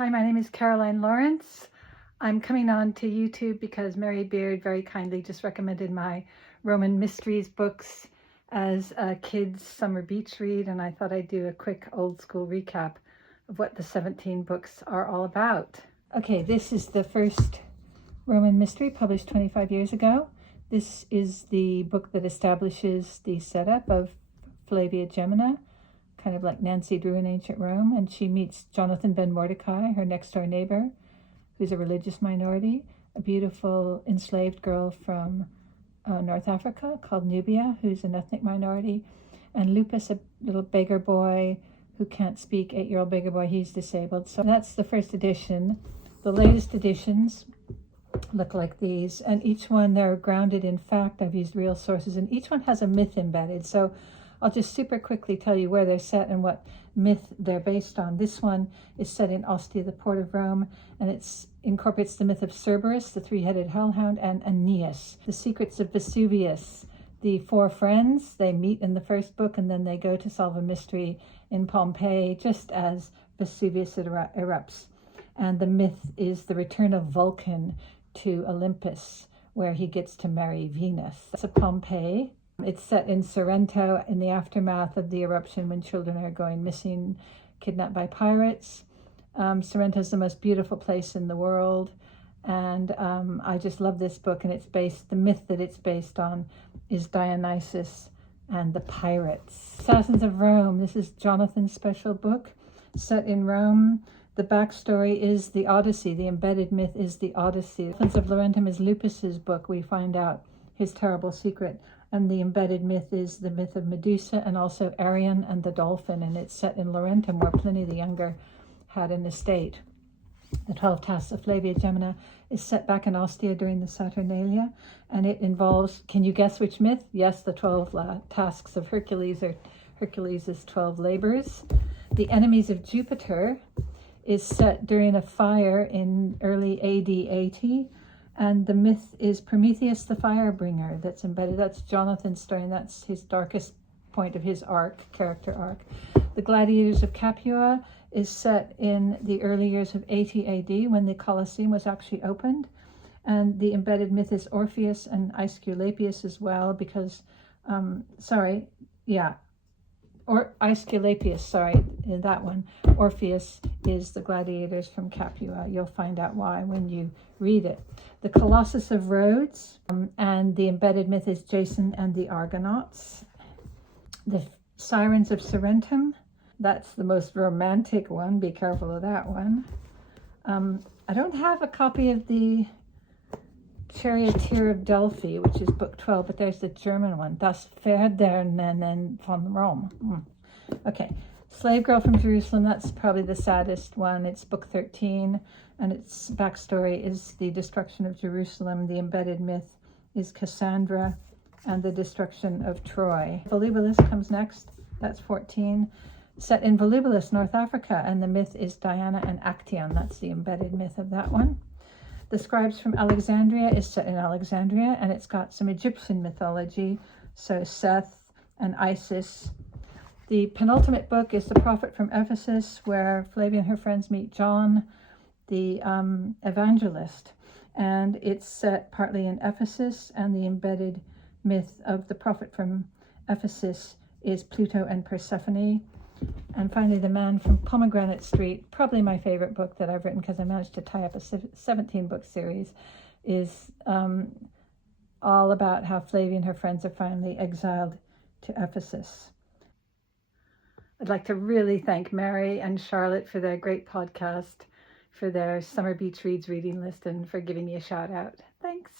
Hi, my name is Caroline Lawrence. I'm coming on to YouTube because Mary Beard very kindly just recommended my Roman Mysteries books as a kid's summer beach read, and I thought I'd do a quick old school recap of what the 17 books are all about. Okay, this is the first Roman mystery published 25 years ago. This is the book that establishes the setup of Flavia Gemina, kind of like Nancy Drew in ancient Rome, and she meets Jonathan ben Mordecai, her next door neighbor, who's a religious minority, a beautiful enslaved girl from North Africa called Nubia, who's an ethnic minority, and Lupus, a little beggar boy who can't speak, 8-year-old beggar boy, he's disabled. So that's the first edition. The latest editions look like these, and each one, they're grounded in fact. I've used real sources, and each one has a myth embedded. So I'll just super quickly tell you where they're set and what myth they're based on. This one is set in Ostia, the port of Rome, and it incorporates the myth of Cerberus, the three-headed hellhound, and Aeneas, the secrets of Vesuvius. The four friends, they meet in the first book, and then they go to solve a mystery in Pompeii, just as Vesuvius erupts. And the myth is the return of Vulcan to Olympus, where he gets to marry Venus. That's a Pompeii. It's set in Sorrento in the aftermath of the eruption when children are going missing, kidnapped by pirates. Sorrento is the most beautiful place in the world, and I just love this book. And the myth that it's based on is Dionysus and the pirates. Assassins of Rome. This is Jonathan's special book, set in Rome. The backstory is the Odyssey. The embedded myth is the Odyssey. Assassins of Laurentum is Lupus's book. We find out his terrible secret. And the embedded myth is the myth of Medusa and also Arion and the dolphin. And it's set in Laurentum, where Pliny the Younger had an estate. The 12 Tasks of Flavia Gemina is set back in Ostia during the Saturnalia. And it involves, can you guess which myth? Yes, the 12 tasks of Hercules, or Hercules' 12 labors. The Enemies of Jupiter is set during a fire in early AD 80. And the myth is Prometheus the Firebringer that's embedded. That's Jonathan's story, and that's his darkest point of his character arc. The Gladiators of Capua is set in the early years of 80 AD, when the Colosseum was actually opened. And the embedded myth is Orpheus and Aesculapius as well, because, Aesculapius, in that one. Orpheus is the gladiators from Capua. You'll find out why when you read it. The Colossus of Rhodes, and the embedded myth is Jason and the Argonauts. The Sirens of Sorrentum, that's the most romantic one. Be careful of that one. I don't have a copy of the Charioteer of Delphi, which is book 12, but there's the German one, Das Pferderennen von Rom. Okay, Slave Girl from Jerusalem, that's probably the saddest one. It's book 13, and its backstory is the destruction of Jerusalem. The embedded myth is Cassandra and the destruction of Troy. Volubilis comes next, that's 14. Set in Volubilis, North Africa, and the myth is Diana and Actaeon. That's the embedded myth of that one. The Scribes from Alexandria is set in Alexandria, and it's got some Egyptian mythology, so Seth and Isis. The penultimate book is The Prophet from Ephesus, where Flavia and her friends meet John, the evangelist, and it's set partly in Ephesus, and the embedded myth of the prophet from Ephesus is Pluto and Persephone. And finally, The Man from Pomegranate Street, probably my favorite book that I've written, because I managed to tie up a 17-book series, is all about how Flavia and her friends are finally exiled to Ephesus. I'd like to really thank Mary and Charlotte for their great podcast, for their Summer Beach Reads reading list, and for giving me a shout out. Thanks.